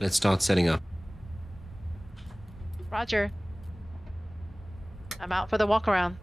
Let's start setting up. Roger. I'm out for the walk around.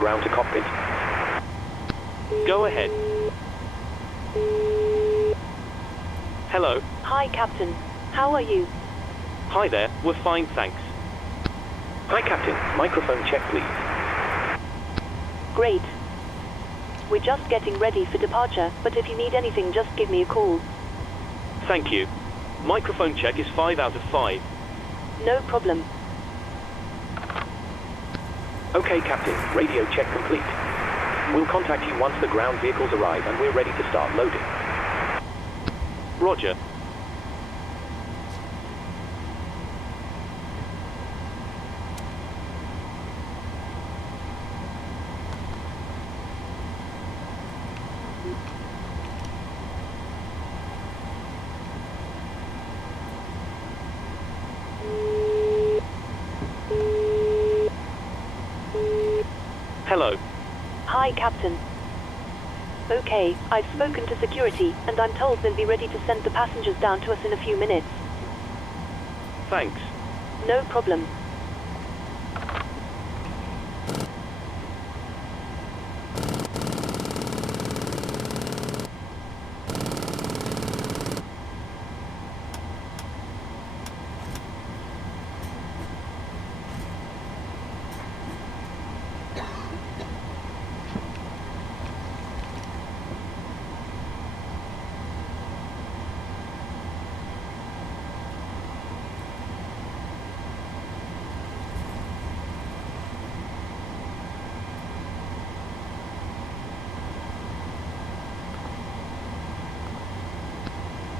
Ground to cockpit. Go ahead. Hello. Hi, Captain. How are you? Hi there, we're fine, thanks. Hi, Captain. Microphone check, please. Great. We're just getting ready for departure, but if you need anything, just give me a call. Thank you. Microphone check is 5 out of 5. No problem. Okay, Captain. Radio check complete. We'll contact you once the ground vehicles arrive and we're ready to start loading. Roger. Hello. Hi, Captain. Okay, I've spoken to security, and I'm told they'll be ready to send the passengers down to us in a few minutes. Thanks. No problem.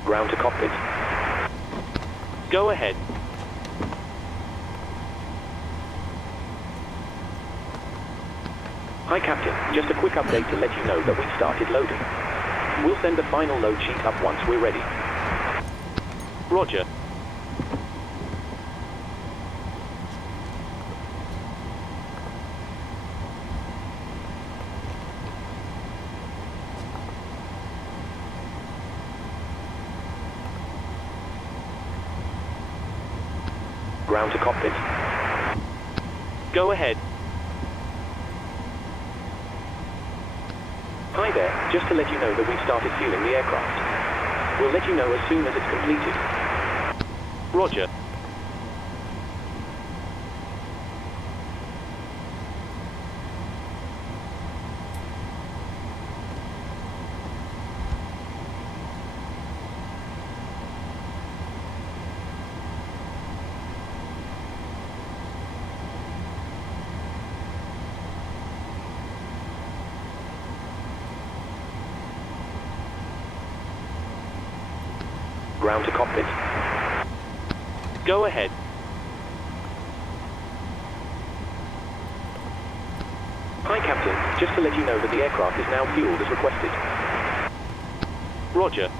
Ground to cockpit. Go ahead. Hi, Captain. Just a quick update to let you know that we've started loading. We'll send the final load sheet up once we're ready. Roger. Ground to cockpit. Go ahead. Hi there. Just to let you know that we've started fueling the aircraft. We'll let you know as soon as it's completed. Roger. Ground to cockpit. Go ahead. Hi, Captain. Just to let you know that the aircraft is now fueled as requested. Roger.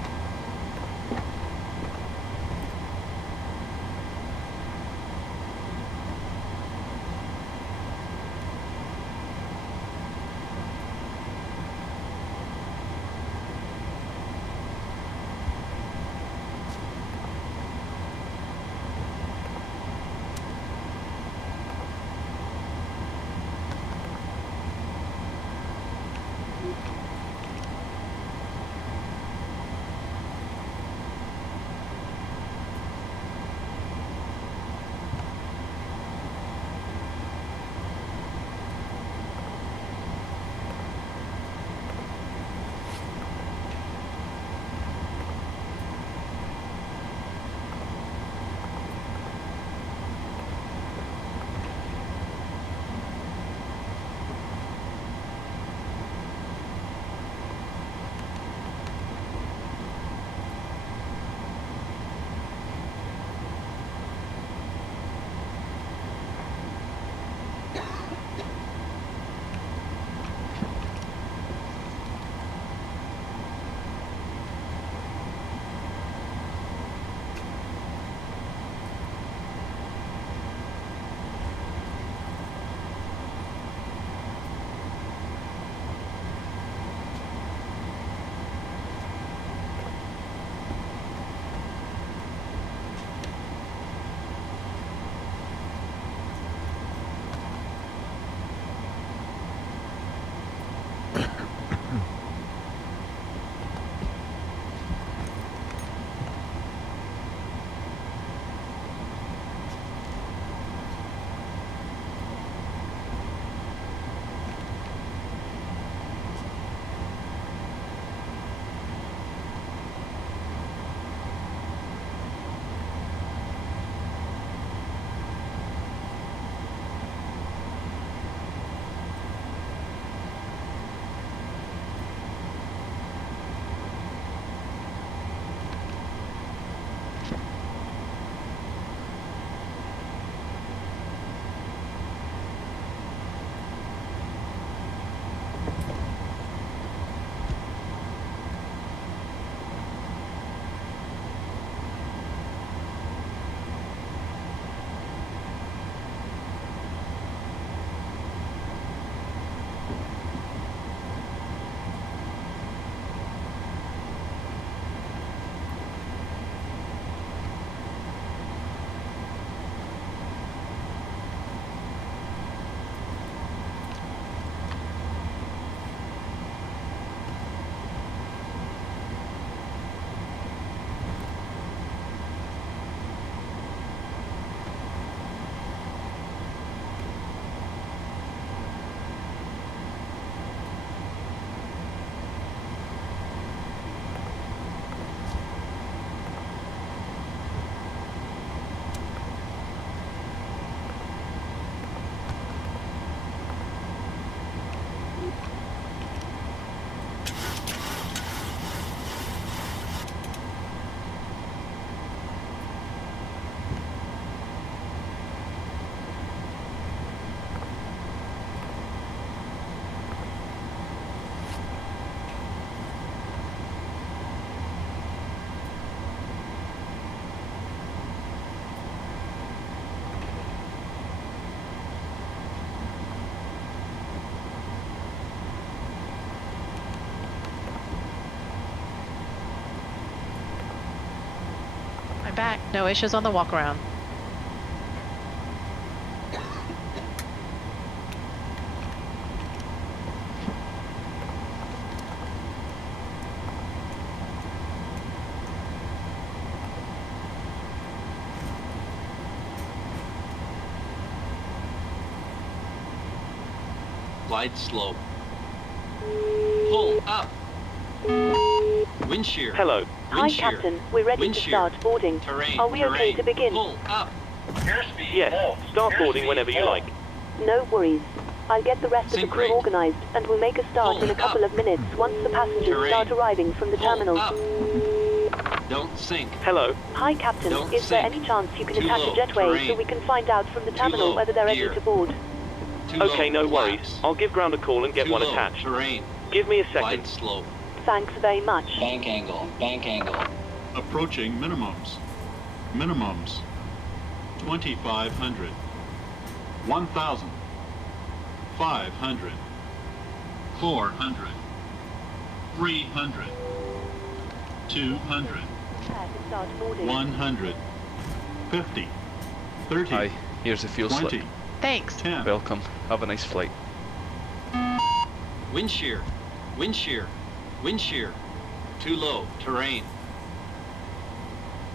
back. No issues on the walk around. Glide slope. Pull up. Wind shear. Hello. Hi, Captain. We're ready to start boarding. Terrain. Are we okay to begin? Pull up. Yes, start boarding whenever you like. No worries. I'll get the rest of the crew Simbrief. organized, and we'll make a start in a couple of minutes once the passengers Terrain. start arriving from the Pull terminal. up. Don't sink. Hello. Hi, Captain. Don't Is there sink. any chance you can Too attach low. a jetway so Terrain. we can find out from the Too terminal low. whether they're ready Gear. to board? Too Okay, low. no worries. Flaps. I'll give ground a call and get Too one low. attached. Terrain. Give me a second. Glide slope. Thanks very much. Bank angle. Bank angle. Approaching minimums. Minimums. 2,500. 1,000. 500. 400. 300. 200. Prepare to start boarding. 100. 50. 30. Hi, here's the fuel 20. slip. Thanks. 10. Welcome. Have a nice flight. Wind shear. Wind shear. Wind shear. Too low. Terrain.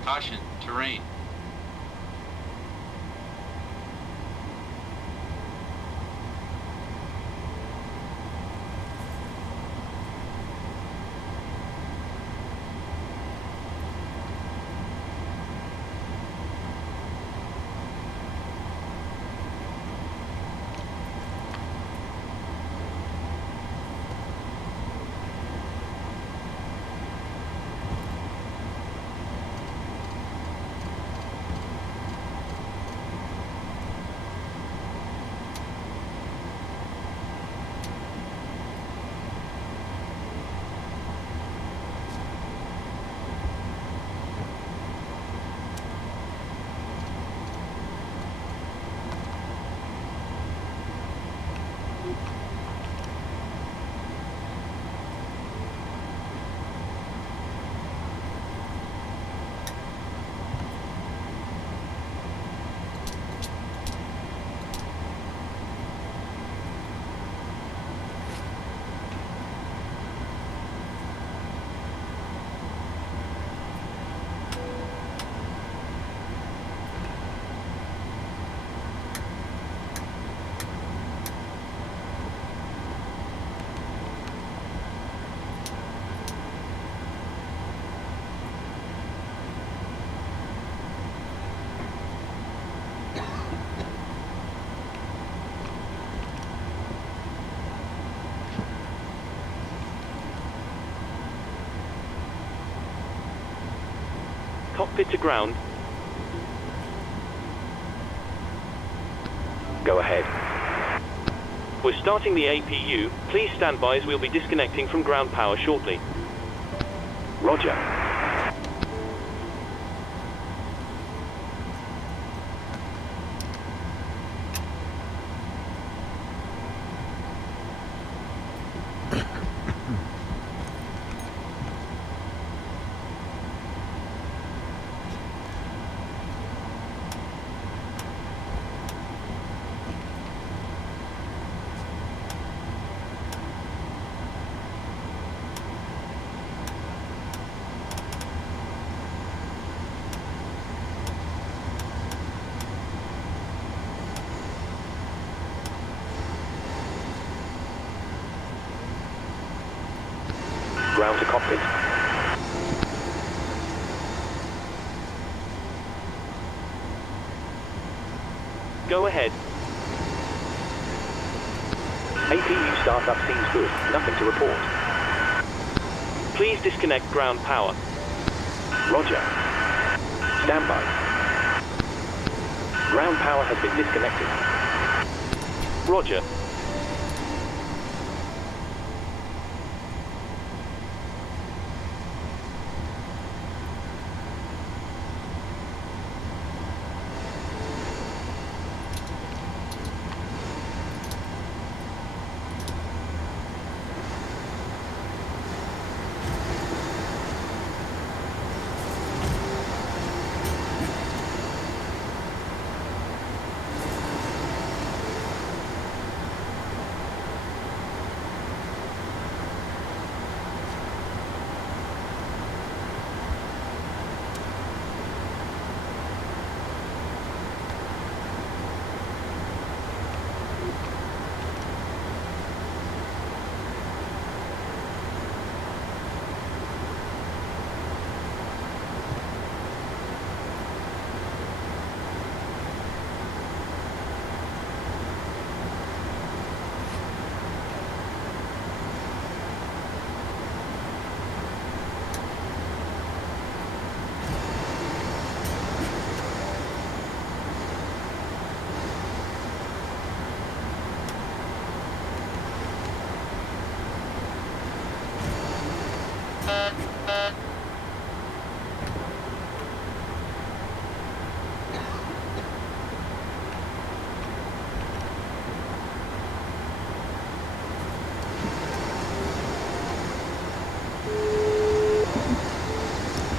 Caution. Terrain. Cockpit to ground. Go ahead. We're starting the APU. Please stand by as we'll be disconnecting from ground power shortly. Roger. Ground to cockpit. Go ahead. APU startup seems good. Nothing to report. Please disconnect ground power. Roger. Stand by. Ground power has been disconnected. Roger.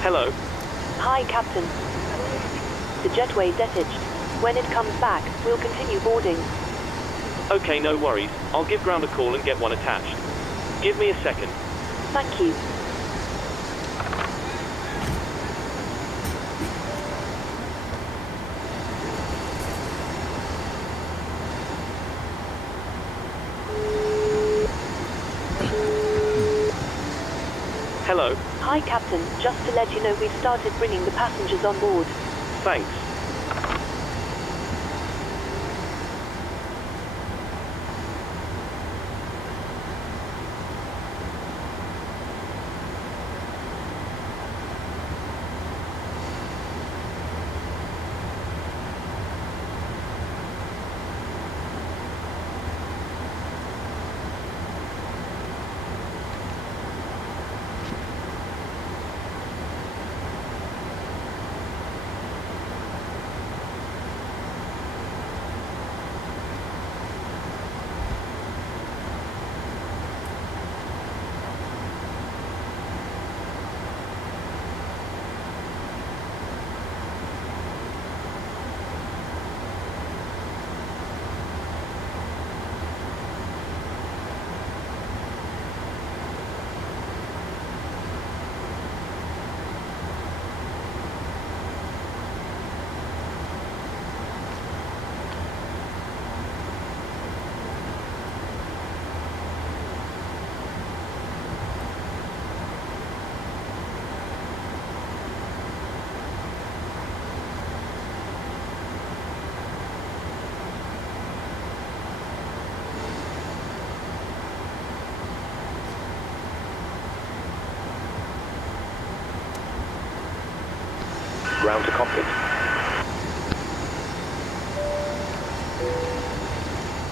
Hello. Hi, Captain. The jetway detached. When it comes back, we'll continue boarding. Okay, no worries. I'll give ground a call and get one attached. Give me a second. Thank you. Hello. Hi, Captain. Just to let you know, we've started bringing the passengers on board. Thanks. Ground to cockpit.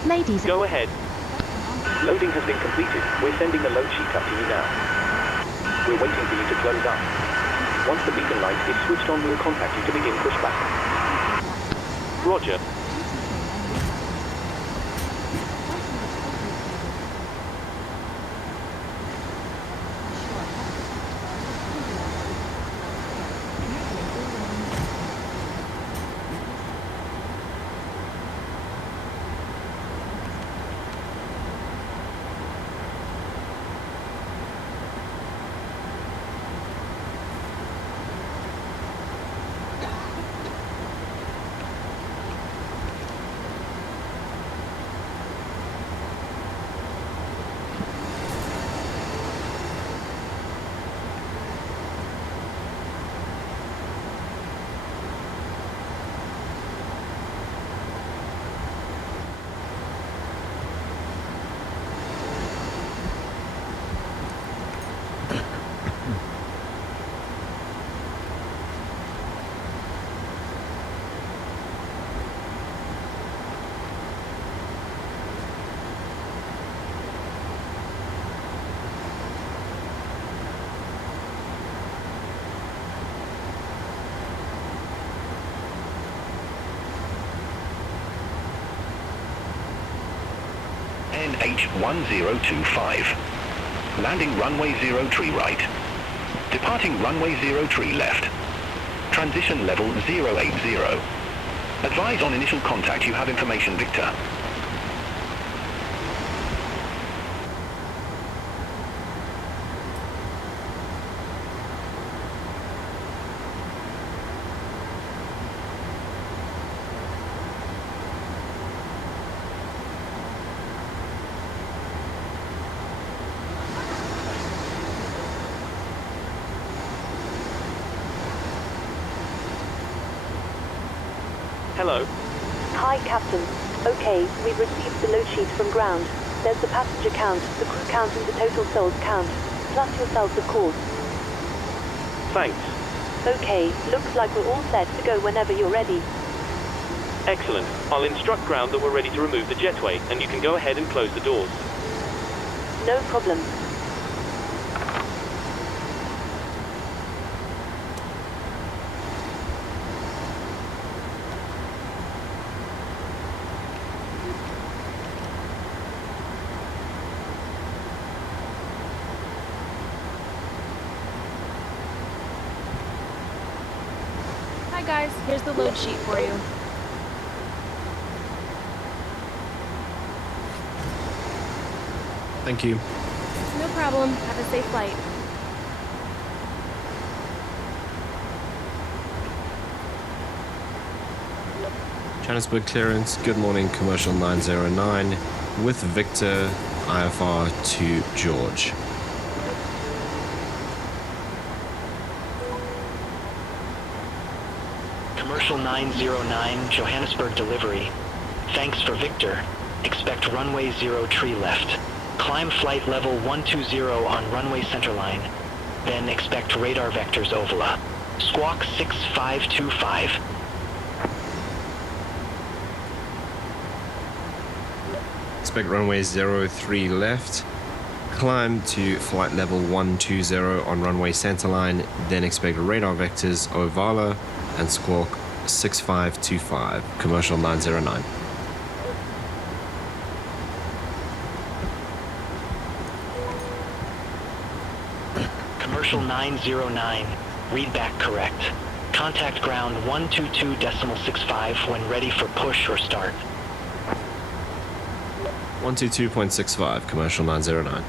Ladies. Go ahead. Loading has been completed. We're sending the load sheet up to you now. We're waiting for you to close up. Once the beacon light is switched on, we'll contact you to begin pushback. Roger. NH1025. Landing runway 03 right. Departing runway 03 left. Transition level 080. Advise on initial contact you have information, Victor. Hello. Hi, Captain. Okay, we've received the load sheet from ground. There's the passenger count, the crew count and the total souls count. Plus yourselves, of course. Thanks. Okay, looks like we're all set to go whenever you're ready. Excellent. I'll instruct ground that we're ready to remove the jetway, and you can go ahead and close the doors. No problem. guys, here's the load sheet for you. Thank you. No problem. Have a safe flight. Johannesburg clearance, good morning, commercial 909 with Victor, IFR to George. Commercial 909, Johannesburg delivery. Thanks for Victor. Expect runway 03 left. Climb flight level 120 on runway centerline. Then expect radar vectors Ovala. Squawk 6525. Expect runway 03 left. Climb to flight level 120 on runway centerline. Then expect radar vectors Ovala and squawk 6525. Commercial 909. Commercial 909, read back correct. Contact ground 122.65 when ready for push or start. 122.65, commercial 909.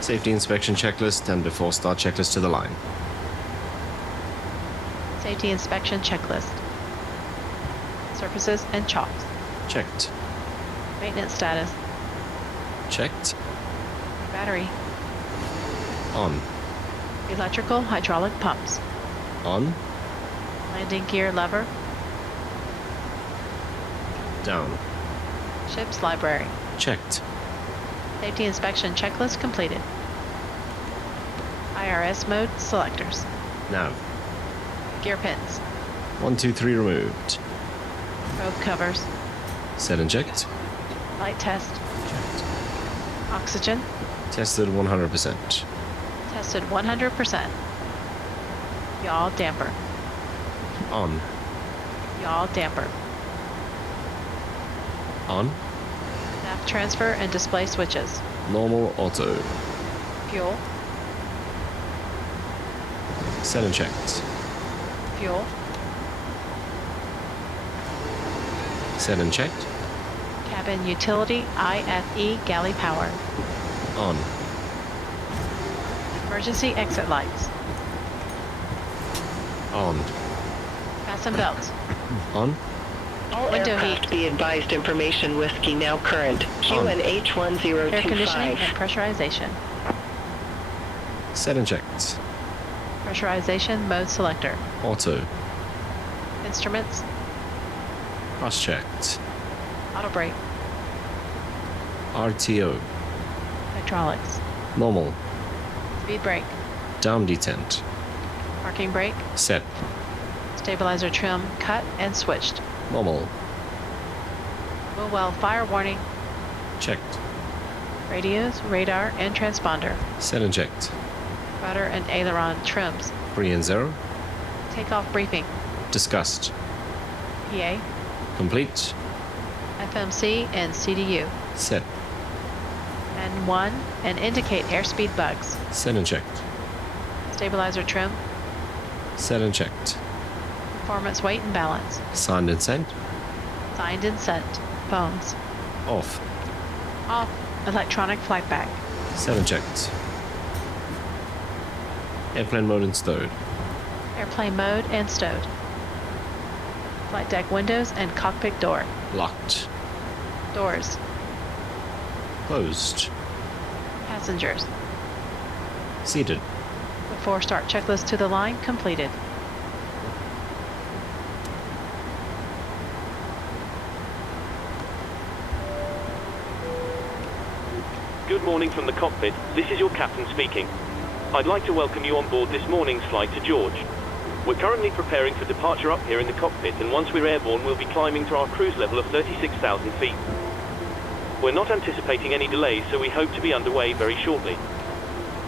Safety inspection checklist and before start checklist to the line. Safety inspection checklist. Surfaces and chalks. Checked. Maintenance status. Checked. Battery. On. Electrical hydraulic pumps. On. Landing gear lever. Down. Ship's library. Checked. Safety inspection checklist completed. IRS mode selectors. Nav. Gear pins. 1, 2, 3 removed. Probe covers. Set and checked. Light test. Checked. Oxygen. Tested 100%. Tested 100%. Yaw damper. On. Yaw damper. On. Nav transfer and display switches. Normal auto. Fuel. Set and checked. Fuel. Set and checked. Cabin utility IFE galley power. On. Emergency exit lights. On. Fasten belts. On. All Window aircraft heat. be advised information whiskey now current. QNH 1025. Air conditioning and pressurization. Set and checked. Pressurization mode selector. Auto. Instruments. Cross checked. Auto brake. RTO. Hydraulics. Normal. Speed brake. Down detent. Parking brake. Set. Stabilizer trim cut and switched. Normal. Wheel well fire warning. Checked. Radios, radar, and transponder. Set and checked. Rudder and aileron trims. 3 and 0. Takeoff briefing. Discussed. PA. Complete. FMC and CDU. Set. And 1 and indicate airspeed bugs. Set and checked. Stabilizer trim. Set and checked. Performance weight and balance. Signed and sent. Signed and sent. Phones. Off. Off. Electronic flight bag. Set and checked. Airplane mode and stowed. Airplane mode and stowed. Flight deck windows and cockpit door. Locked. Doors. Closed. Passengers. Seated. Before start checklist to the line completed. Good morning from the cockpit. This is your captain speaking. I'd like to welcome you on board this morning's flight to George. We're currently preparing for departure up here in the cockpit, and once we're airborne, we'll be climbing to our cruise level of 36,000 feet. We're not anticipating any delays, so we hope to be underway very shortly.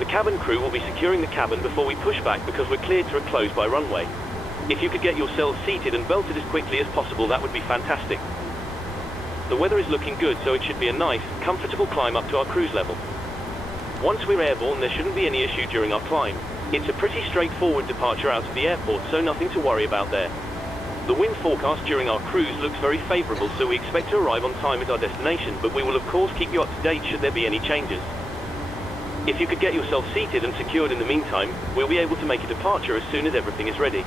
The cabin crew will be securing the cabin before we push back because we're cleared to a close by runway. If you could get yourselves seated and belted as quickly as possible, that would be fantastic. The weather is looking good, so it should be a nice, comfortable climb up to our cruise level. Once we're airborne, there shouldn't be any issue during our climb. It's a pretty straightforward departure out of the airport, so nothing to worry about there. The wind forecast during our cruise looks very favourable, so we expect to arrive on time at our destination, but we will of course keep you up to date should there be any changes. If you could get yourself seated and secured in the meantime, we'll be able to make a departure as soon as everything is ready.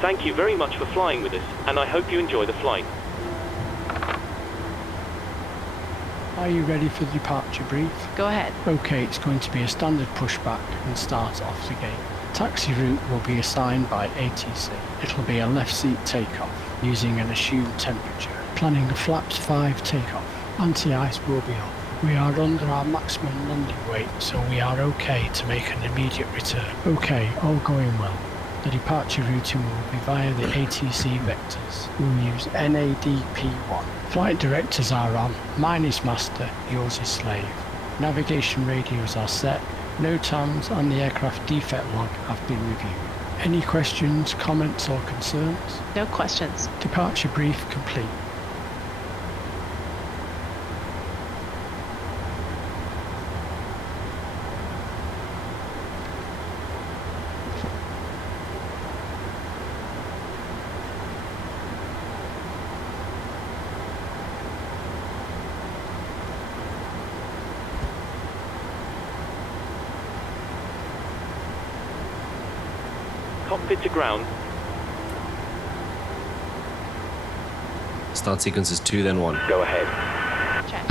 Thank you very much for flying with us, and I hope you enjoy the flight. Are you ready for the departure brief? Go ahead. Okay, it's going to be a standard pushback and start off the gate. Taxi route will be assigned by ATC. It'll be a left seat takeoff using an assumed temperature. Planning a flaps 5 takeoff. Anti-ice will be on. We are under our maximum landing weight, so we are okay to make an immediate return. Okay, all going well. The departure routing will be via the ATC vectors. We'll use NADP1. Flight directors are on. Mine is master, yours is slave. Navigation radios are set. NOTAMs and the aircraft defect log have been reviewed. Any questions, comments or concerns? No questions. Departure brief complete. Cockpit to ground. Start sequence is 2, then 1. Go ahead. Check.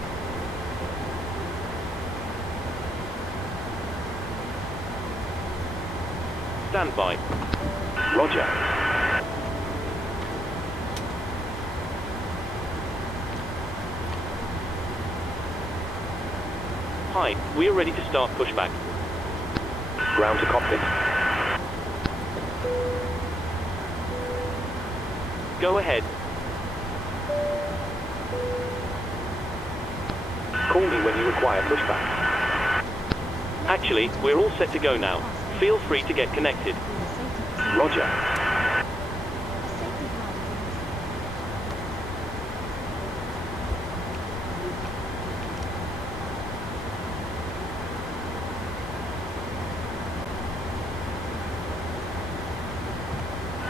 Stand by. Roger. Hi, we are ready to start pushback. Ground to cockpit. Go ahead. Call me when you require pushback. Actually, we're all set to go now. Feel free to get connected. Roger.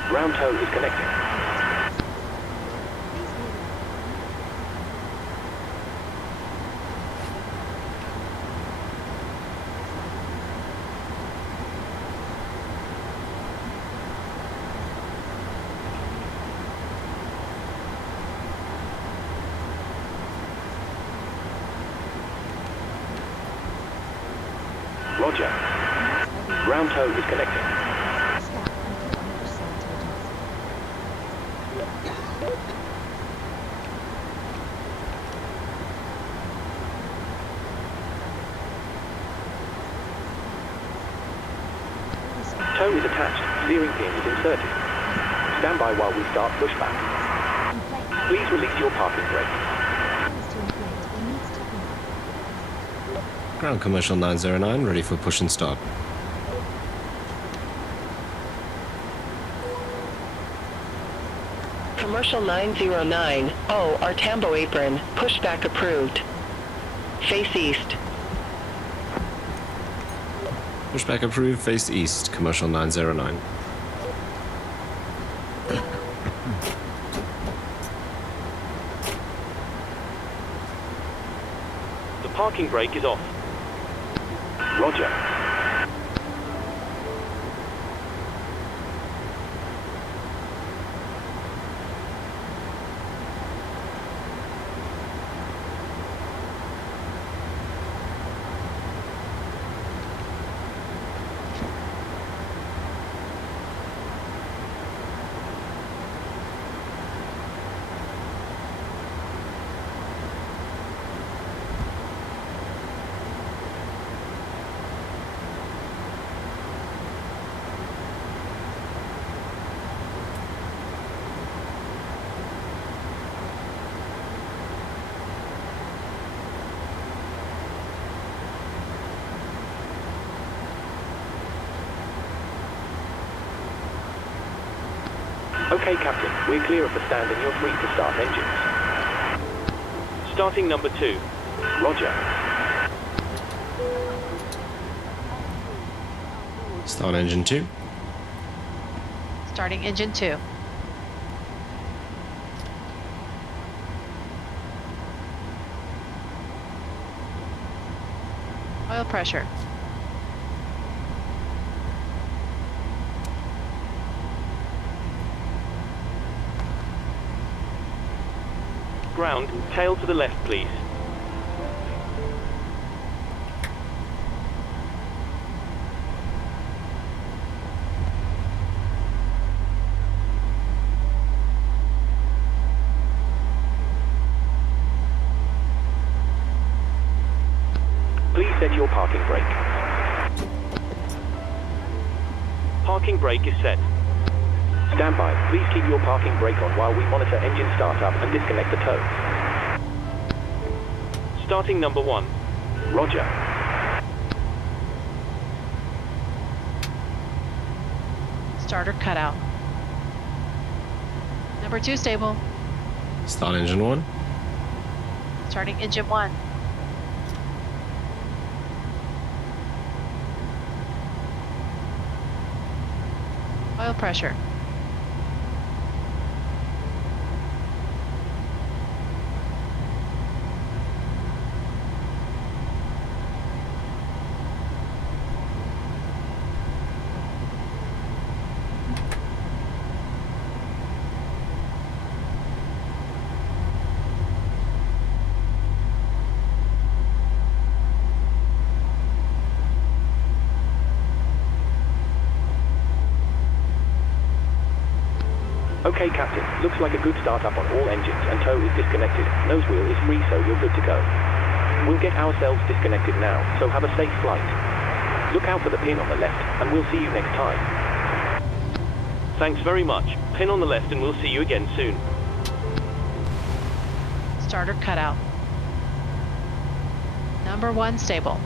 Ground tow is connecting. Roger. Ground tow is connecting. Tow is attached. Steering pin is inserted. Stand by while we start pushback. Please release your parking brake. Ground Commercial 909, ready for push and start. Commercial 909. Oh, our Tambo apron. Pushback approved. Face east. Pushback approved, face east, Commercial 909. The parking brake is off. Roger. Okay, Captain. We're clear of the stand and you're free to start engines. Starting number 2. Roger. Start engine 2. Starting engine 2. Oil pressure. Ground, tail to the left, please. Please set your parking brake. Parking brake is set. Stand by. Please keep your parking brake on while we monitor engine startup and disconnect the tow. Starting number 1. Roger. Starter cutout. Number 2 stable. Start engine 1. Starting engine 1. Oil pressure. Okay, Captain. Looks like a good startup on all engines and tow is disconnected. Nose wheel is free, so you're good to go. We'll get ourselves disconnected now, so have a safe flight. Look out for the pin on the left, and we'll see you next time. Thanks very much. Pin on the left and we'll see you again soon. Starter cutout. Number 1 stable.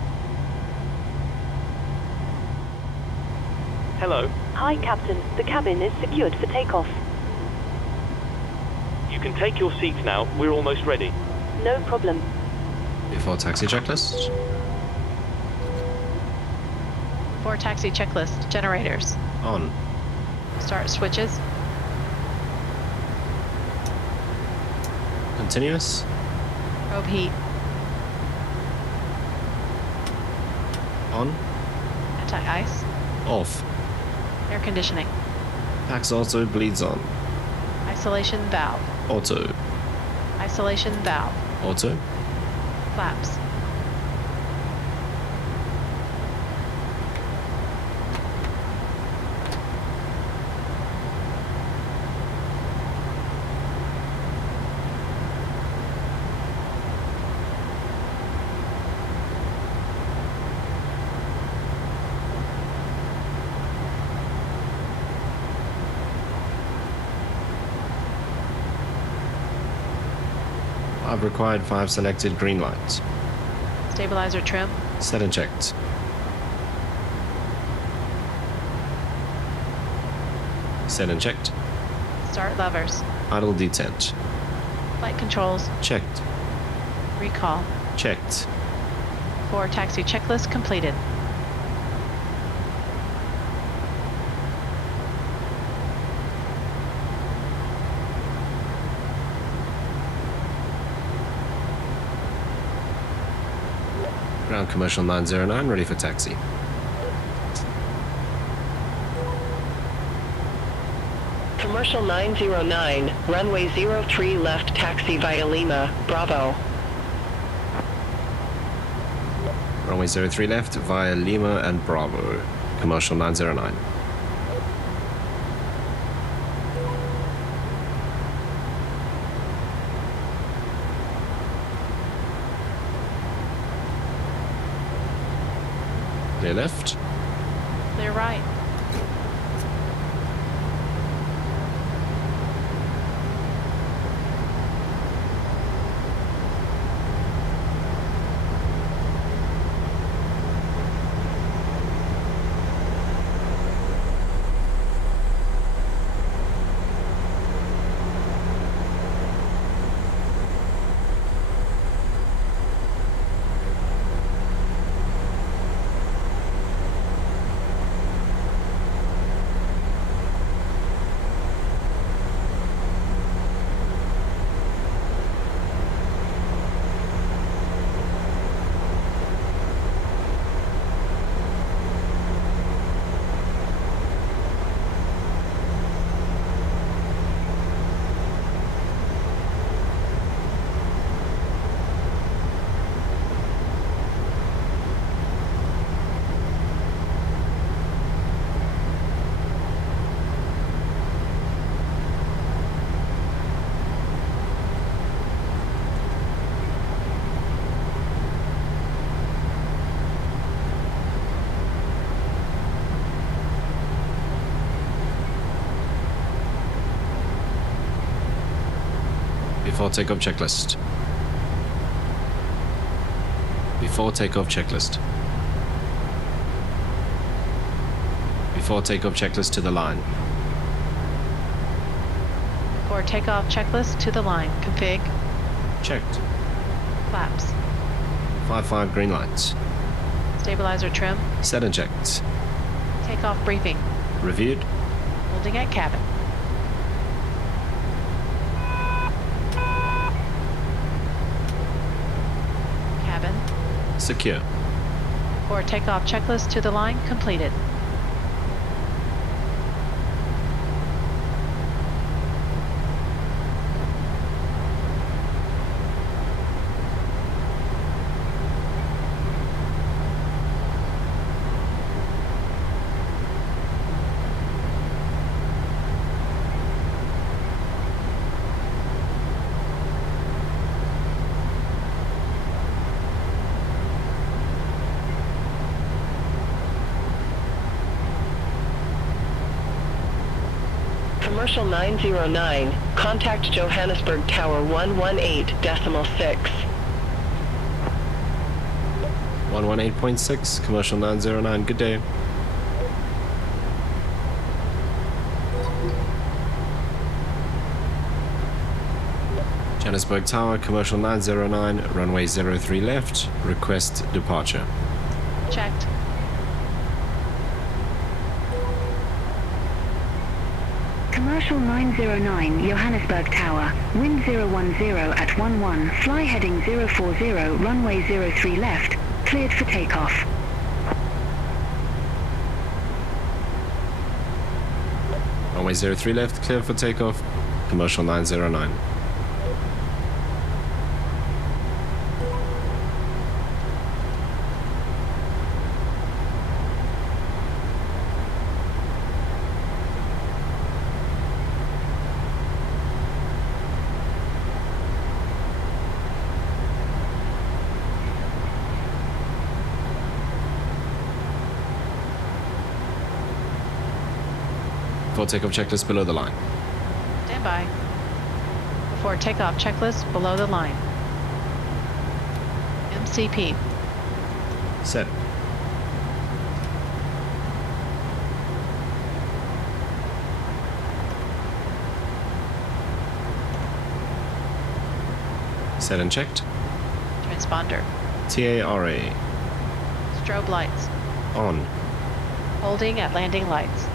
Hello. Hi, Captain. The cabin is secured for takeoff. You can take your seats now. We're almost ready. No problem. Before taxi checklist. For taxi checklist. Generators. On. Start switches. Continuous. Probe heat. On. Anti-ice. Off. Air conditioning. Pax auto bleeds on. Isolation valve. Auto. Isolation valve. Auto. Flaps. I've required 5 selected green lights. Stabilizer trim. Set and checked. Set and checked. Start levers. Idle detent. Flight controls. Checked. Recall. Checked. For taxi checklist completed. Ground commercial 909 ready for taxi. Commercial 909, runway 03 left taxi via Lima, Bravo. Runway 03 left via Lima and Bravo. Commercial 909. Clear left. Clear right. Before takeoff checklist. Before takeoff checklist. Before takeoff checklist to the line. For takeoff checklist to the line. Config. Checked. Flaps. 5 green lights. Stabilizer trim. Set and checked. Takeoff briefing. Reviewed. Holding at cabin. Cabin. Secure. For takeoff checklist to the line completed. Commercial 909, contact Johannesburg Tower 118.6. 118.6, commercial 909, good day. Johannesburg Tower, commercial 909, runway 03 left, request departure. Checked. Commercial 909, Johannesburg Tower, wind 010 at 11, fly heading 040, runway 03 left, cleared for takeoff. Runway 03 left, clear for takeoff, commercial 909. Before takeoff checklist below the line. Stand by. Before takeoff checklist below the line. MCP. Set. Set and checked. Transponder. TARA. Strobe lights. On. Holding at landing lights.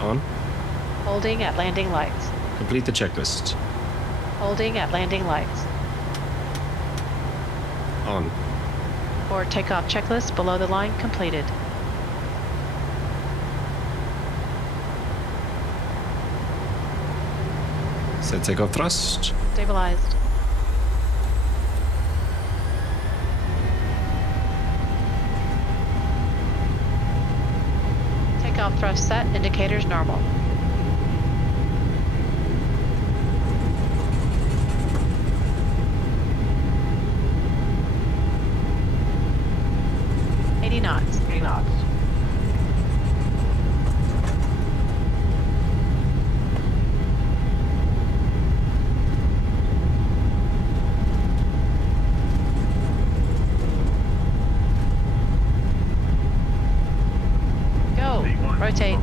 On. Holding at landing lights. Complete the checklist. Holding at landing lights. On. For takeoff checklist below the line completed. Set takeoff thrust. Stabilized. Takeoff thrust set, indicators normal. knots. 80 knots. Go. Rotate.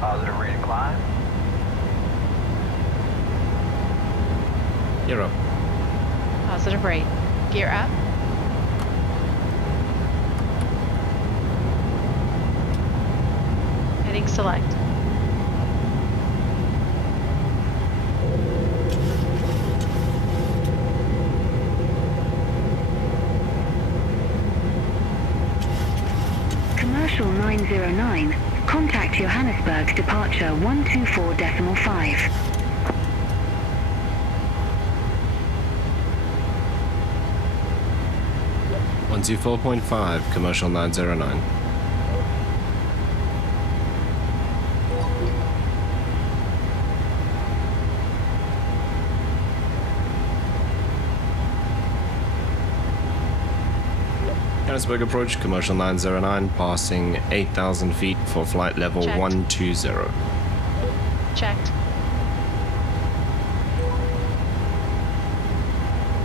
Positive rate of climb. You're up. Positive rate. Gear up. Heading select. Commercial 909, contact Johannesburg, departure 124.5. 124.5, commercial 909. Johannesburg approach, commercial 909, passing 8,000 feet for flight level Checked. 120. Checked.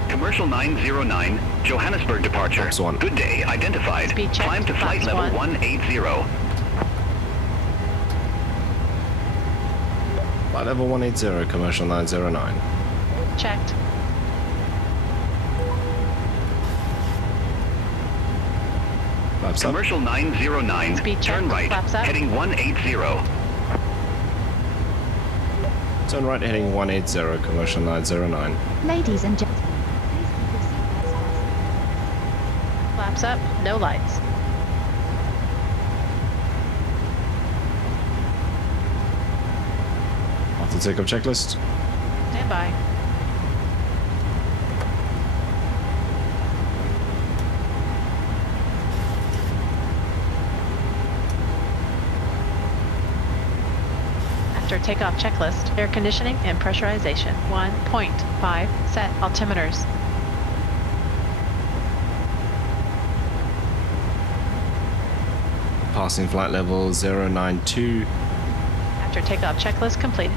Commercial 909, Johannesburg departure. Flaps 1. Good day, identified. Speed check, Climb to flight flaps level 1. 180. Flight level 180, commercial 909. Checked. Flaps up. Commercial 909, Speed check, turn right, flaps up. heading 180. Turn right, heading 180, commercial 909. Ladies and gentlemen, Flaps up. No lights. Off the takeoff checklist. Stand by. After takeoff checklist, air conditioning and pressurization. 1.5 set altimeters. Passing flight level 092. After takeoff checklist completed.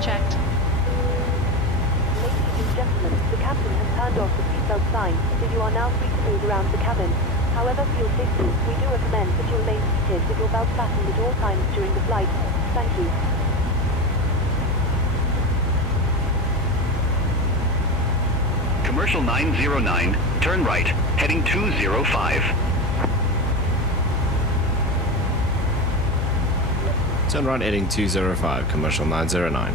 Checked. Ladies and gentlemen, the captain has turned off the seatbelt sign, so you are now free to move around the cabin. However, for your safety, we do recommend that you remain seated with your belt fastened at all times during the flight. Thank you. Commercial 909, turn right, heading 205. Turn right, heading 205, commercial 909.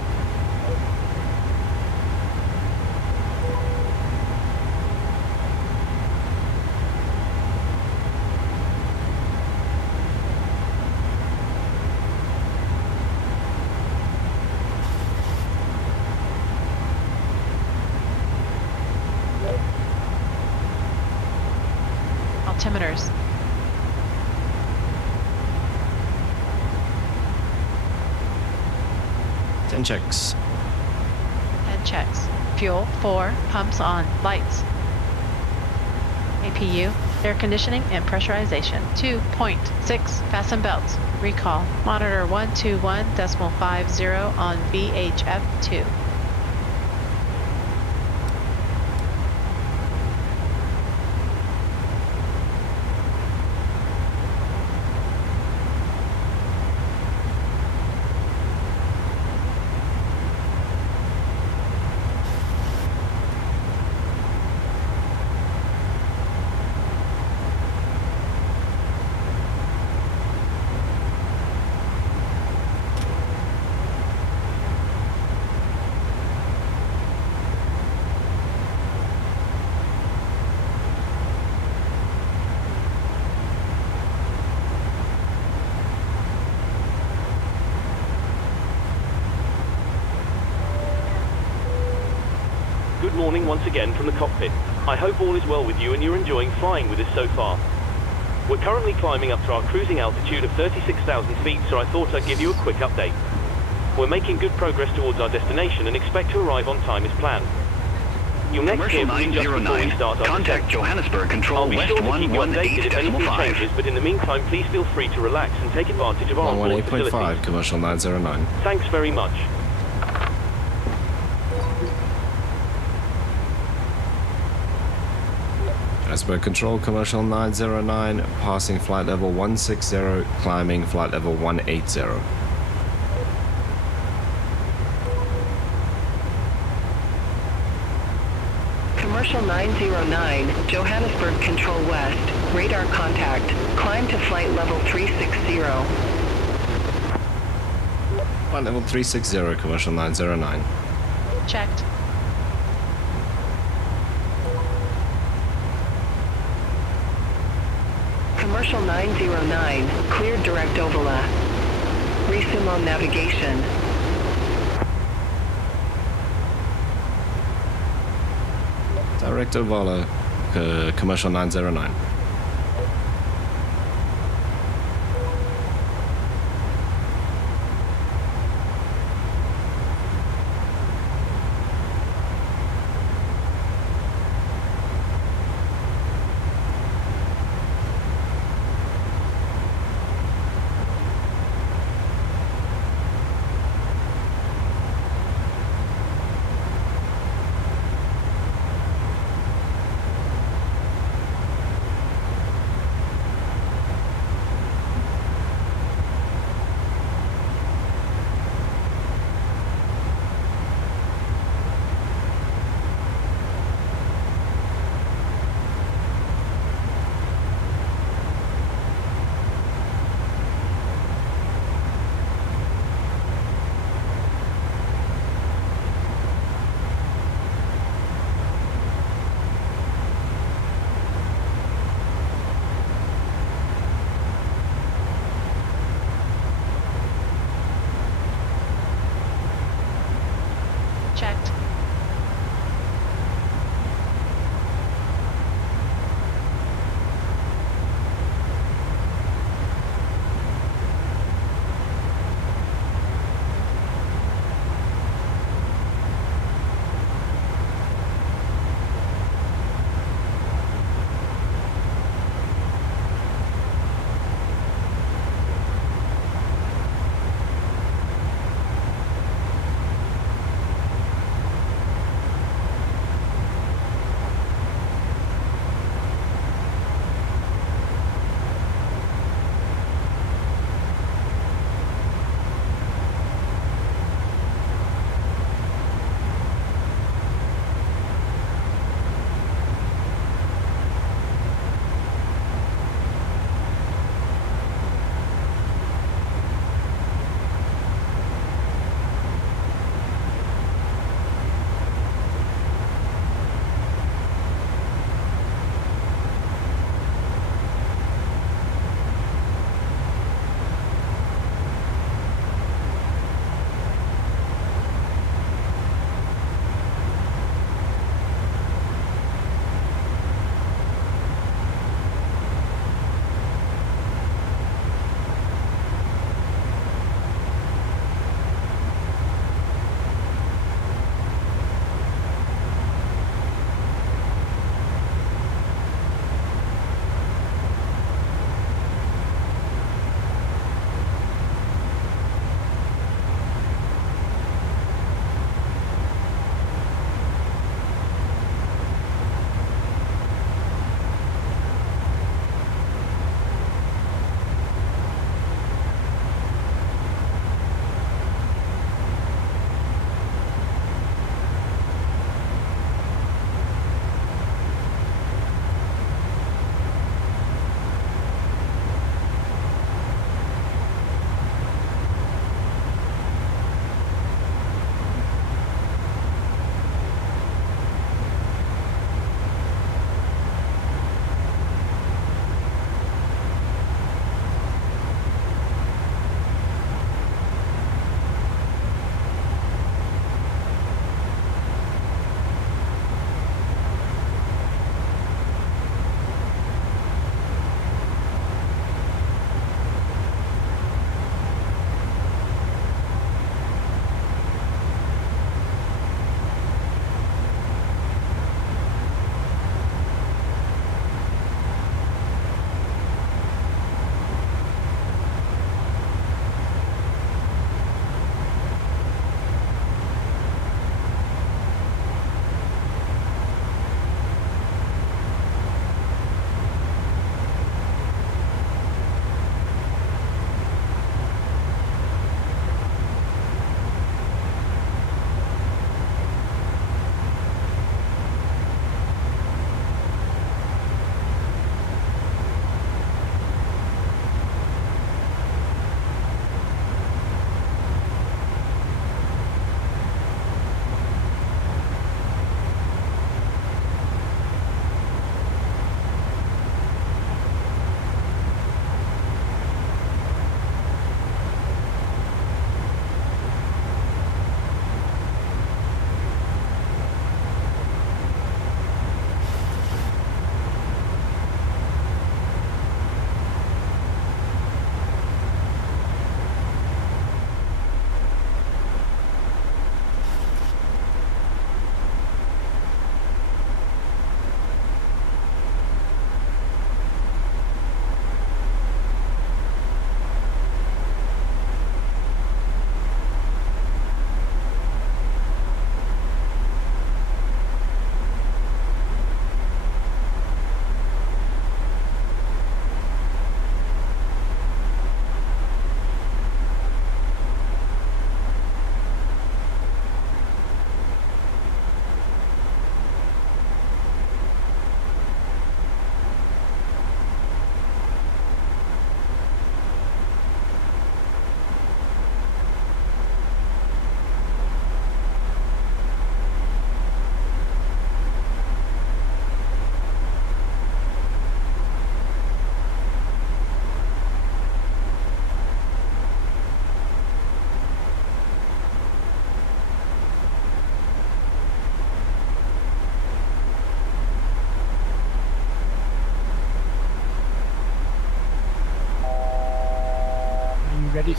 Altimeters. Ten checks. 10 checks. Fuel 4. Pumps on. Lights. APU. Air conditioning and pressurization. 2.6. Fasten belts. Recall. Monitor 121.50 on VHF2. Good morning once again from the cockpit. I hope all is well with you and you're enjoying flying with us so far. We're currently climbing up to our cruising altitude of 36,000 feet, so I thought I'd give you a quick update. We're making good progress towards our destination and expect to arrive on time as planned. You'll next hear Commercial from me just before we 909, start our contact descent. Johannesburg Control I'll be West sure to keep you updated if anything 118.5. changes, but in the meantime, please feel free to relax and take advantage of our onboard facilities. 118.5, commercial 909. Thanks very much. Johannesburg Control, commercial 909, passing flight level 160, climbing flight level 180. Commercial 909, Johannesburg Control West, radar contact, climb to flight level 360. Flight level 360, commercial 909. Checked. Commercial 909, cleared direct Ovala. Resume on navigation. Direct Ovala, commercial 909.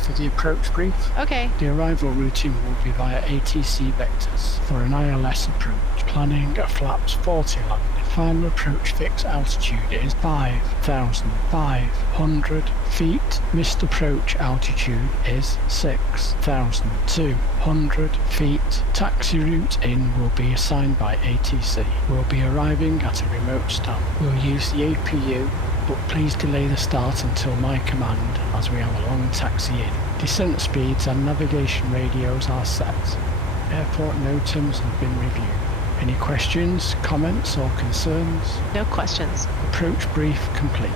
for the approach brief. Okay. The arrival routing will be via ATC vectors for an ILS approach, planning a flaps 40 landing. Final approach fix altitude is 5,500 feet. Missed approach altitude is 6,200 feet. Taxi route in will be assigned by ATC. We'll be arriving at a remote stop. We'll use the APU, but please delay the start until my command as we have a long taxi in. Descent speeds and navigation radios are set. Airport NOTAMs have been reviewed. Any questions, comments or concerns? No questions. Approach brief complete.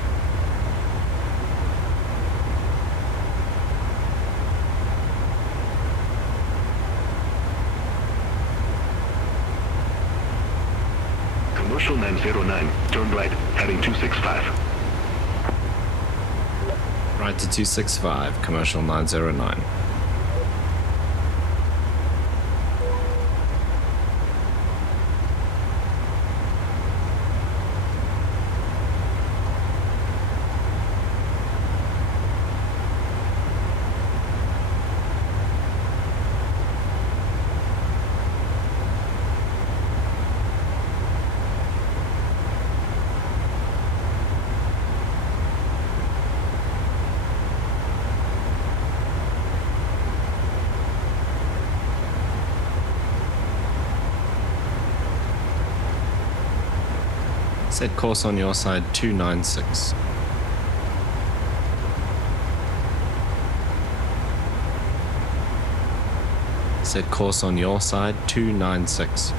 Commercial 909, turn right, heading 265. Right to 265, commercial 909. Set course on your side 296. Set course on your side 296.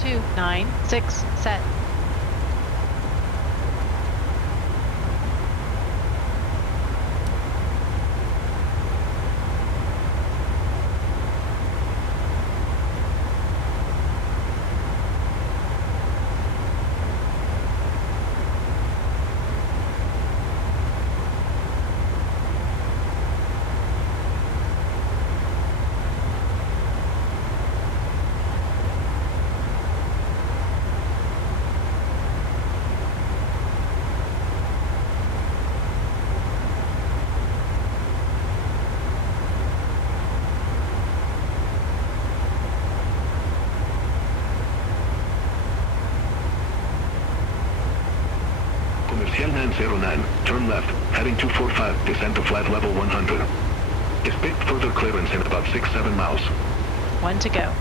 Two, 9, 6, set. Commercial 909, turn left, heading 245, descend to flight level 100. Expect further clearance in about 6-7 miles. 1 to go.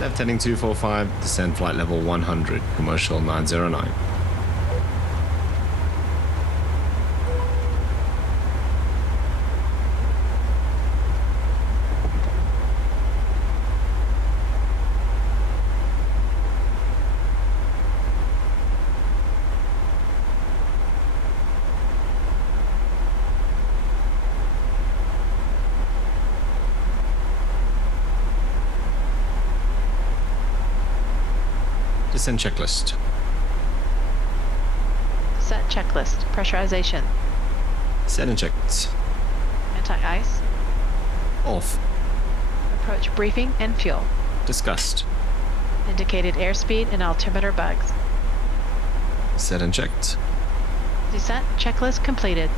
Left heading 245, descend flight level 100, commercial 909. Descent checklist. Set checklist. Pressurization. Set and checked. Anti-ice. Off. Approach briefing and fuel. Discussed. Indicated airspeed and altimeter bugs. Set and checked. Descent checklist completed.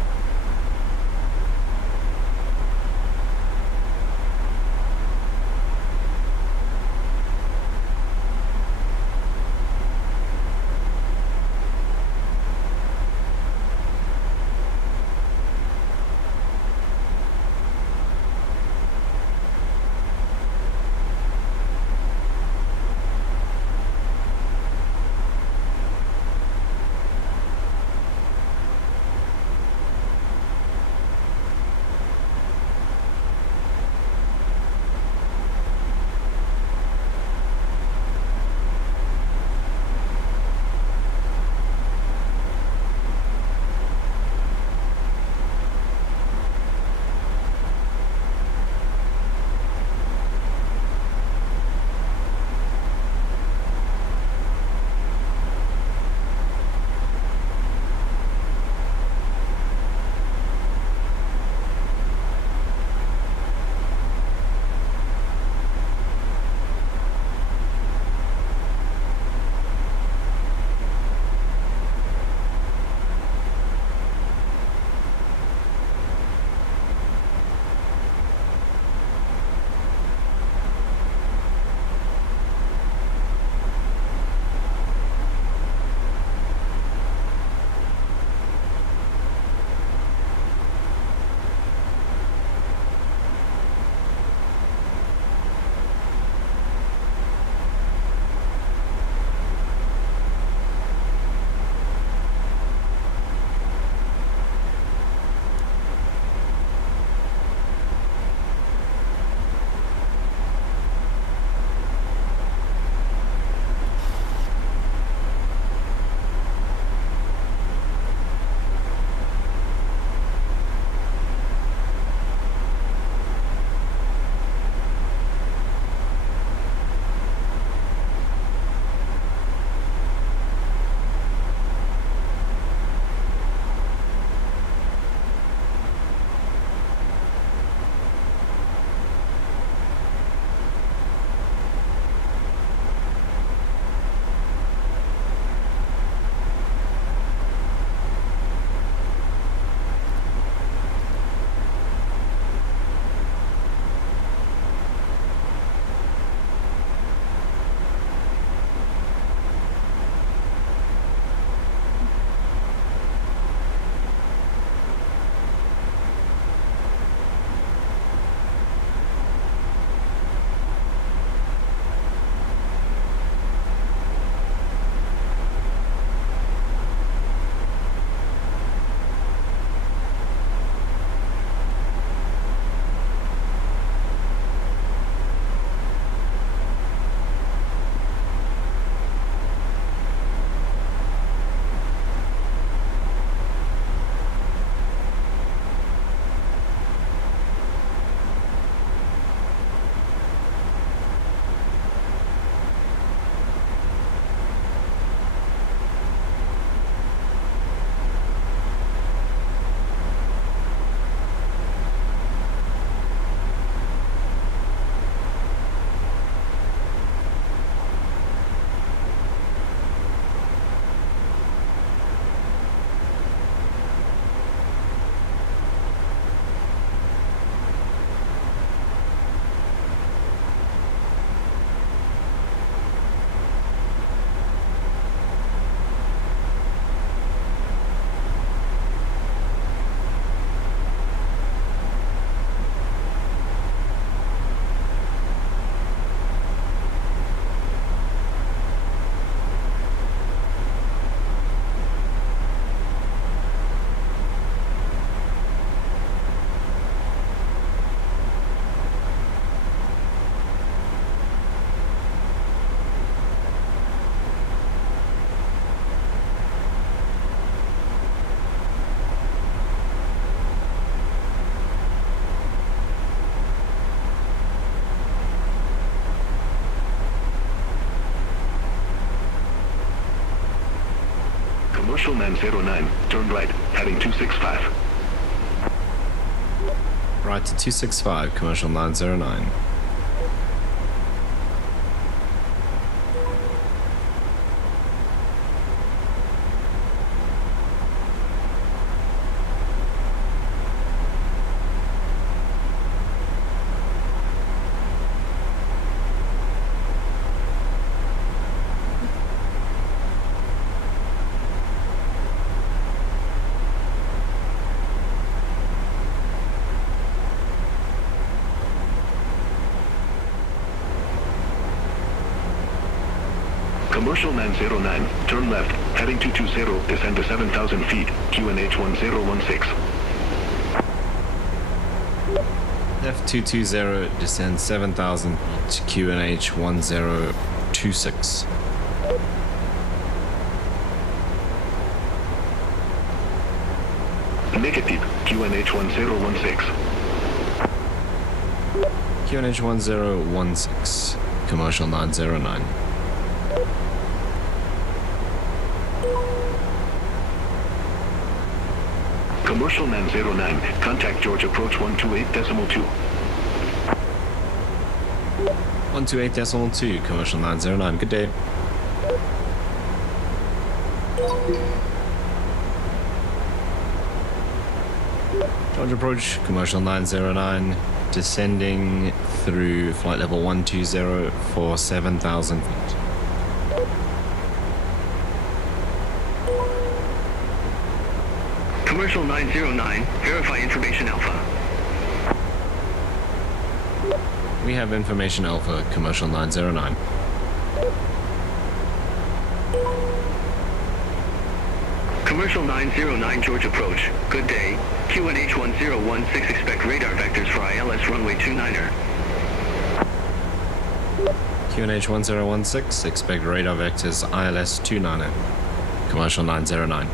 Commercial 909, turn right, heading 265. Right to 265, commercial 909. Commercial 909, turn left, heading 220, descend to 7,000 feet, QNH 1016. F220, descend 7,000 feet, QNH 1026. Negative, QNH 1016. QNH 1016, commercial 909. Commercial 909, contact George approach 128.2. 128.2, commercial 909, good day. George approach, commercial 909, descending through flight level 120 for 7,000 feet. Commercial 909, verify information Alpha. We have information Alpha, commercial 909. Commercial 909, George approach. Good day. QNH 1016, expect radar vectors for ILS runway 29er. QNH 1016, expect radar vectors ILS 29er, commercial 909.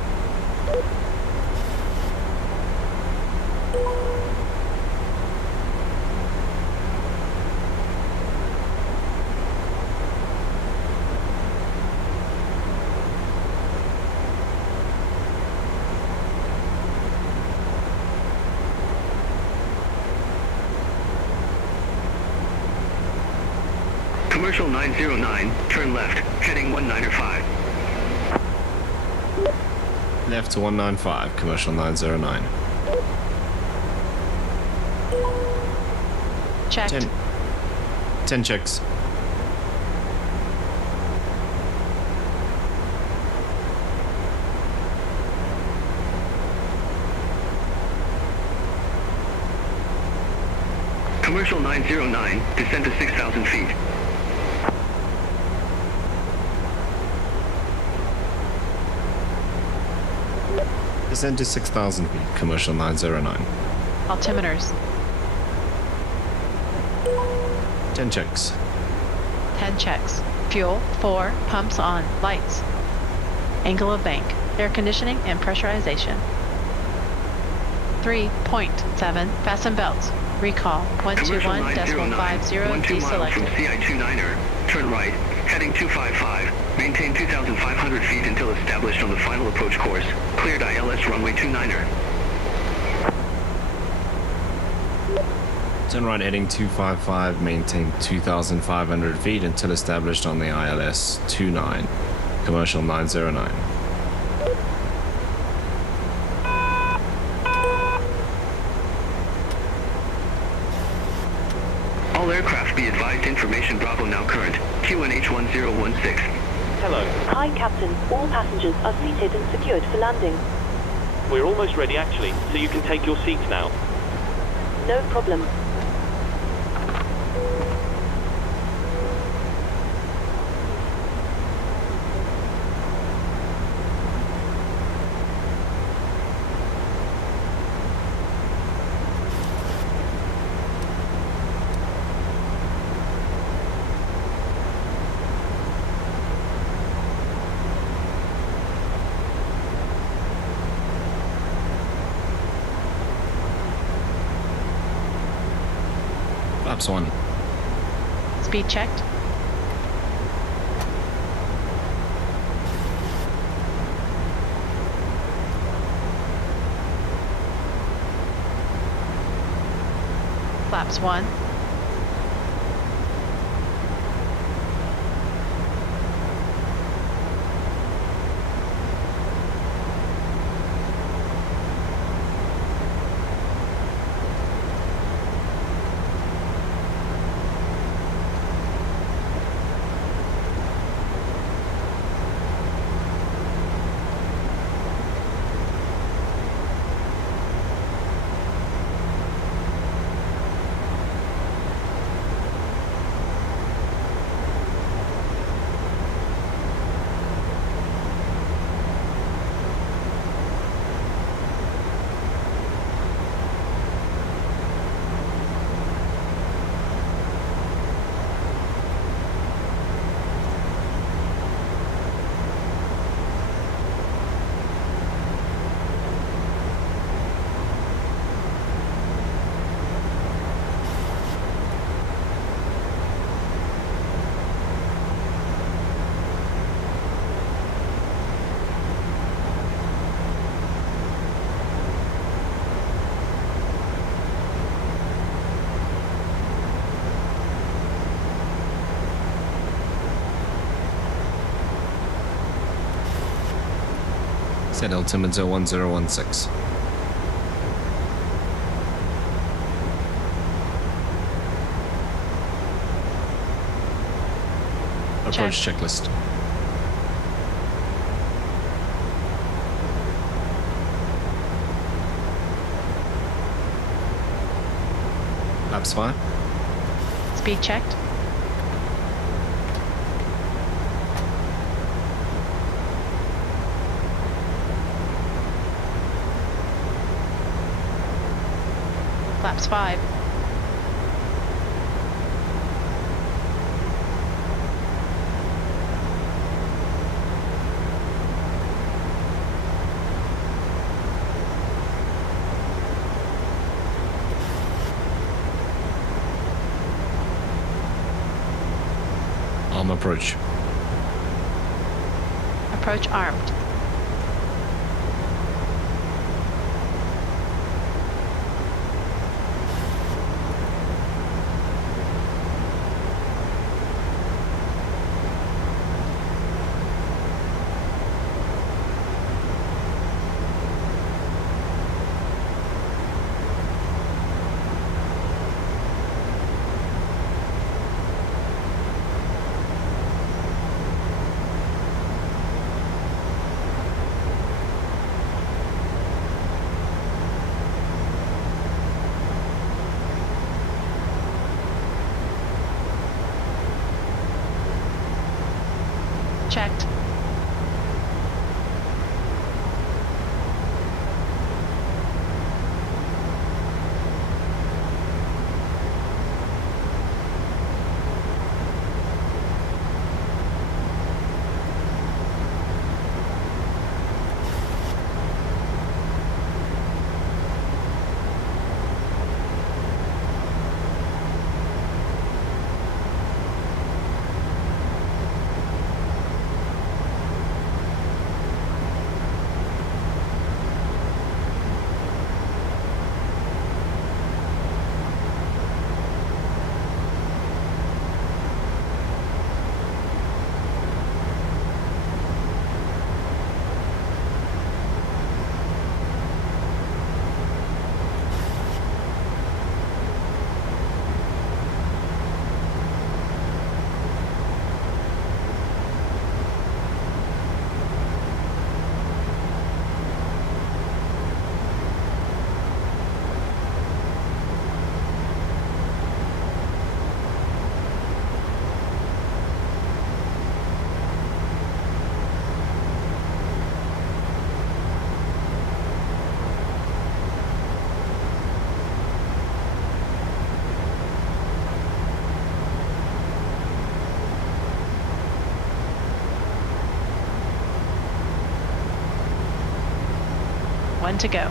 Commercial 909, turn left, heading 195. Left to 195, commercial 909. Checked. 10 checks. Commercial 909, descend to 6,000 feet. Descend to 6,000 feet, commercial 909. Altimeters. 10 checks. 10 checks. Fuel, 4, pumps on, lights. Angle of bank, air conditioning and pressurization. 3.7, fasten belts. Recall, 121.50, 2 miles from deselected. CI-29er, turn right, heading 255. Maintain 2,500 feet until established on the final approach course. Cleared ILS runway 29er. Turn right heading 255, maintain 2,500 feet until established on the ILS 29, commercial 909. All aircraft be advised information Bravo now current. QNH 1016. Hello. Hi, Captain. All passengers are seated and secured for landing. We're almost ready actually, so you can take your seats now. No problem. Flaps 1. Speed checked. Flaps 1. Set altimeter 1016. Approach checklist. Flaps 5. Speed checked. Flaps 5. Arm approach. Approach armed. Checked. One to go.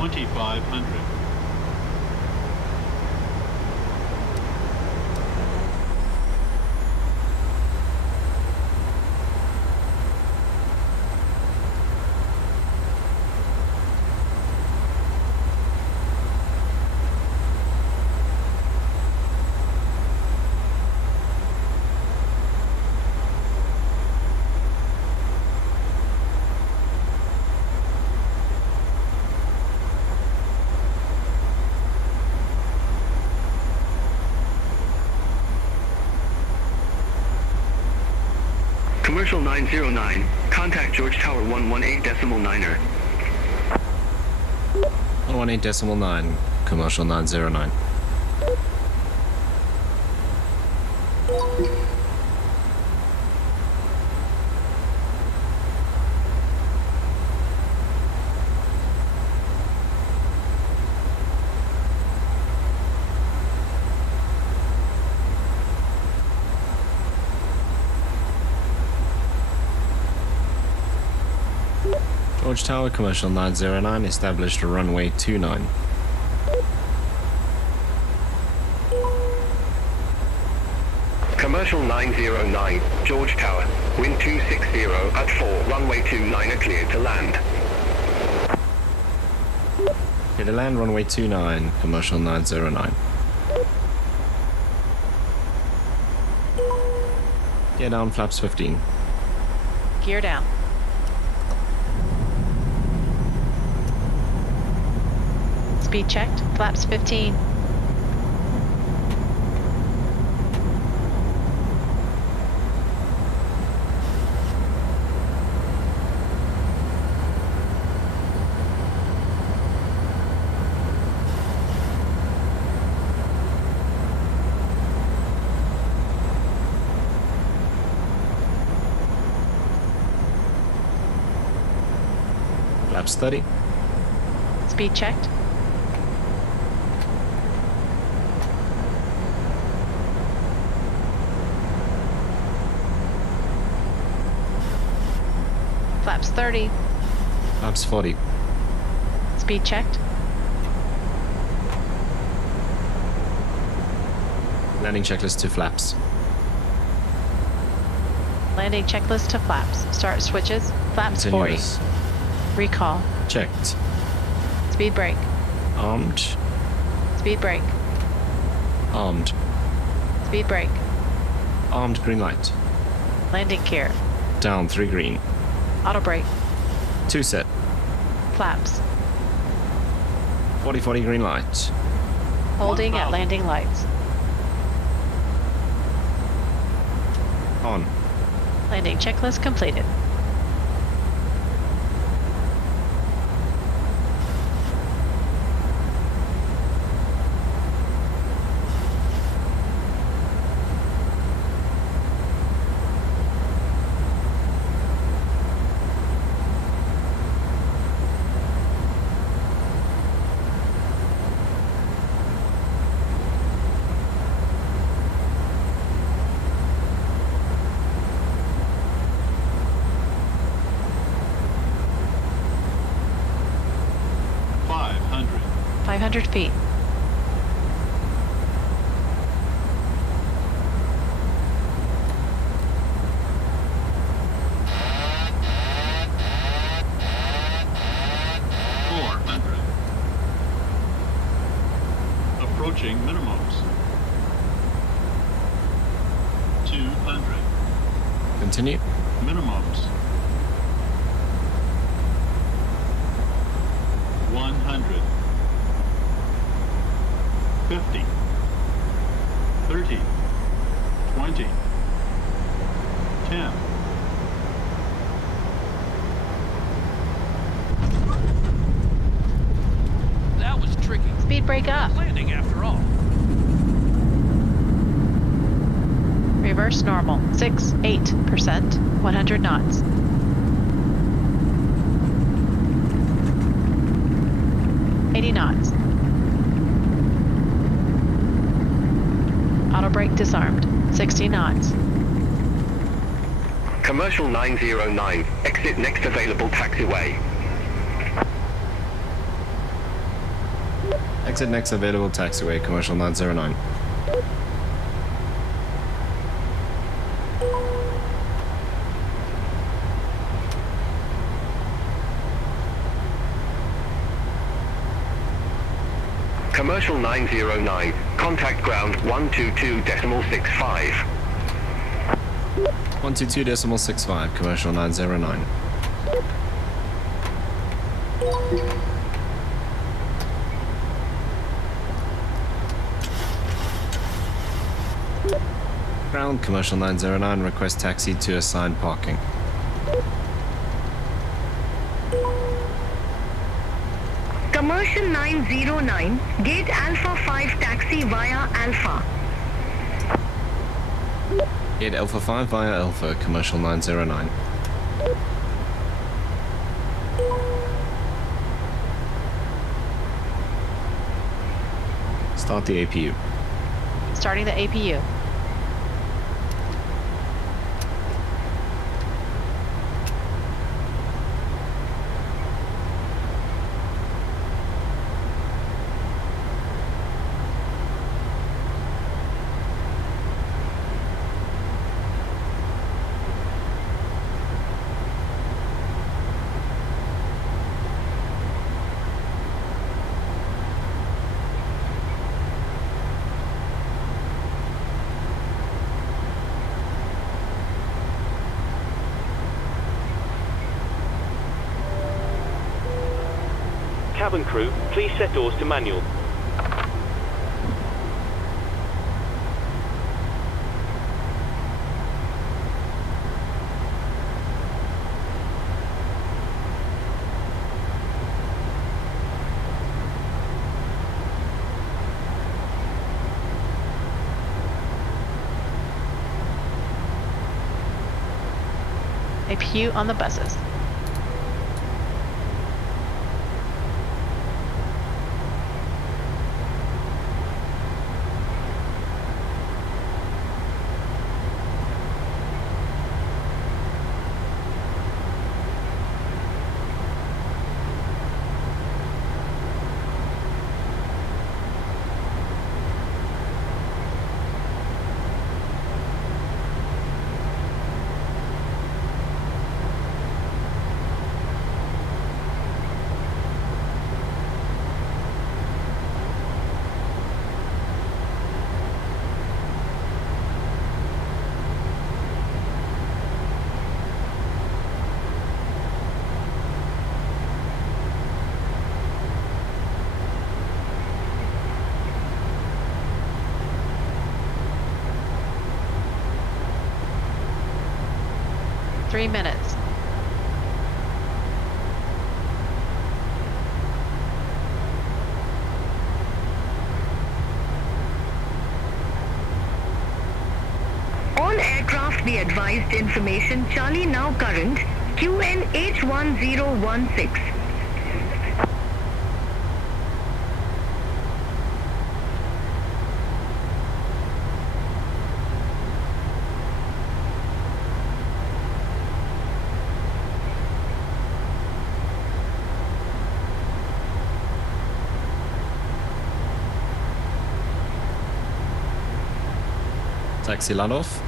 2,500. Commercial 909, contact George Tower 118.9er. 118.9, commercial 909. George Tower, commercial 909, established runway 29. Commercial 909, George Tower, wind 260 at 4, runway 29 are cleared to land. Clear to land, runway 29, commercial 909. Gear down, flaps 15. Gear down. Speed checked, flaps 15. Flaps 30. Speed checked. Flaps 30. Flaps 40. Speed checked. Landing checklist to flaps. Landing checklist to flaps. Start switches. Flaps 40. Continuous. Recall. Checked. Speed brake. Armed. Speed brake. Armed. Speed brake. Armed, green light. Landing gear. Down, 3 green. Auto brake. 2 set. Flaps. 40-40 green light. Holding at landing lights. On. Landing checklist completed. Feet. Approaching minimums. 200. Continue. Minimums. 100. 50, 30, 20, 10. That was tricky. Speed brake up. Landing after all. Reverse normal. 6-8%. 100 knots. knots. Auto brake disarmed. 60 knots. Commercial 909, exit next available taxiway. Exit next available taxiway, commercial 909. Commercial 909, contact ground 122.65. 122.65, commercial 909. Ground, commercial 909, request taxi to assigned parking. Commercial 909, gate Alpha 5 taxi via Alpha. Gate Alpha 5 via Alpha, commercial 909. Start the APU. Starting the APU. Cabin crew, please set doors to manual. APU on the buses. Three minutes. All aircraft be advised information Charlie now current QNH1016. Taxi land off.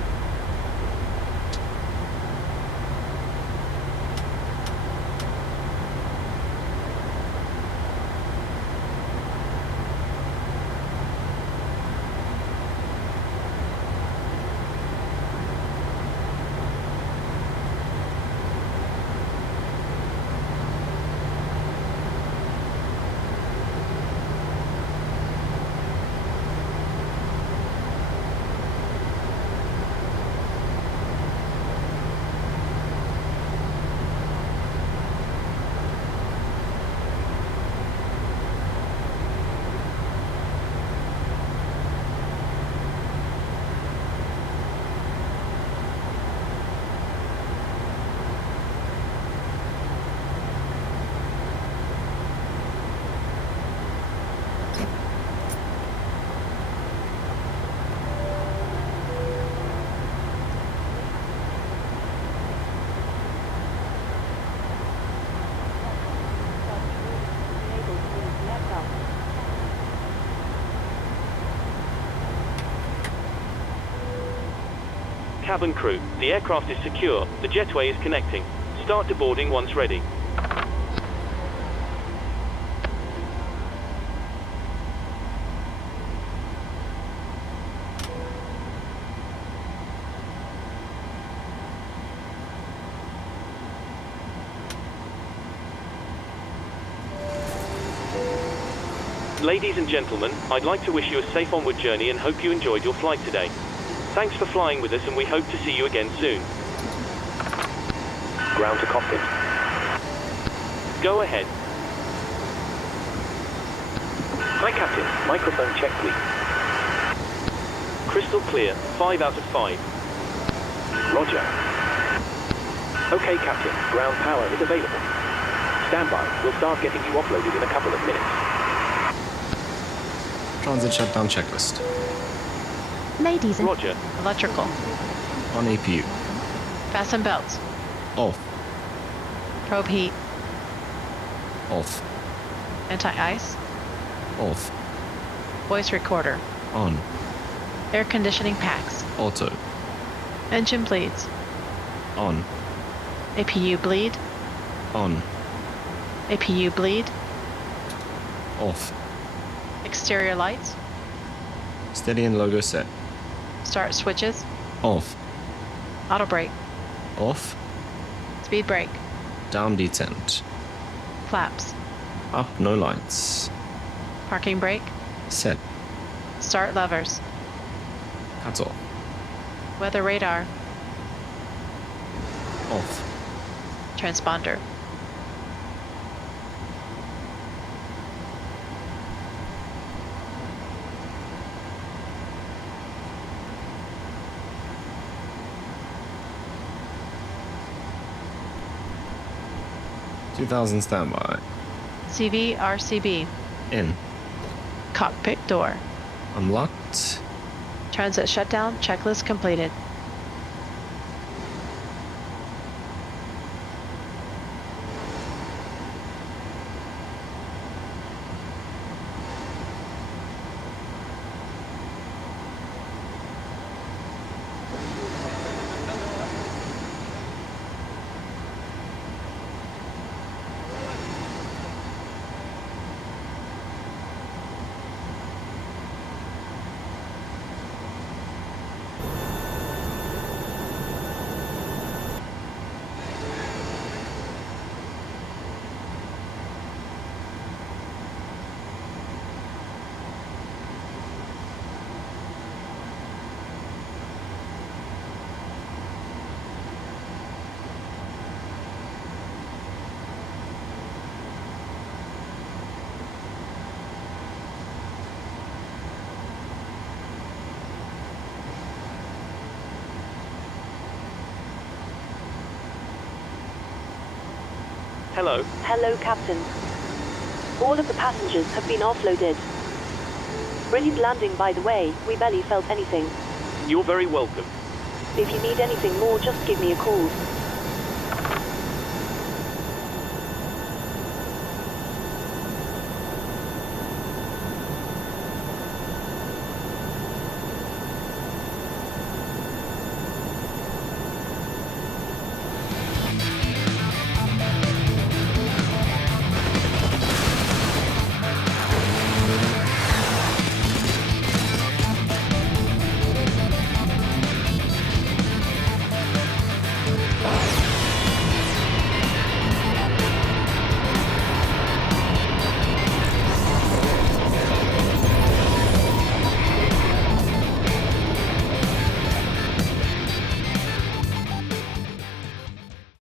cabin crew, the aircraft is secure, the jetway is connecting. Start deboarding once ready. Ladies and gentlemen, I'd like to wish you a safe onward journey and hope you enjoyed your flight today. Thanks for flying with us and we hope to see you again soon. Ground to cockpit. Go ahead. Hi Captain, microphone check please. Crystal clear, 5 out of 5. Roger. Okay Captain, ground power is available. Stand by, we'll start getting you offloaded in a couple of minutes. Transit shutdown checklist. Ladies and Roger. Electrical. On APU. Fasten belts. Off. Probe heat. Off. Anti-ice. Off. Voice recorder. On. Air conditioning packs. Auto. Engine bleeds. On. APU bleed. On. APU bleed. Off. Exterior lights. Steady and logo set. Start switches. Off. Auto brake. Off. Speed brake. Down detent. Flaps. Up no lights. Parking brake. Set. Start levers. Cuts off. Weather radar. Off. Transponder. $2,000 standby. CV RCB. In. Cockpit door. Unlocked. Transit shutdown checklist completed. Hello. Hello, Captain. All of the passengers have been offloaded. Brilliant landing, by the way. We barely felt anything. You're very welcome. If you need anything more, just give me a call.